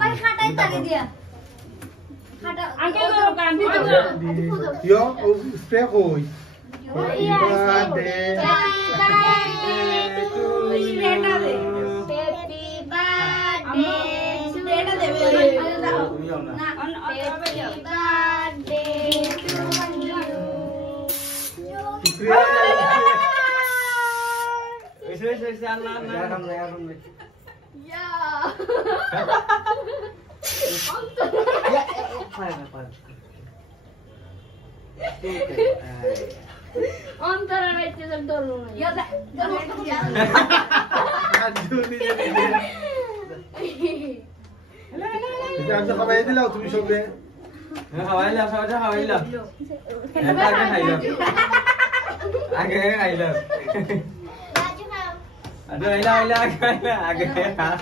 সবাই খাটাই তালি দিয়া খাটা আগে করো গান দিতে ইয়ো স্প্রে কই বার্থডে স্প্রেটা দে হ্যাপি বার্থডে স্প্রেটা দে না হ্যাপি বার্থডে টু ইউ এসে আল্লাহ ইয়া অন্তরে রাইতে দলু না ইয়া আচ্ছা খাবাই দিলাও তুমি সবে খাওয়াইলাম সবাই খাওয়াইলাম আগে খাইলাম আগে আগে খাইলাম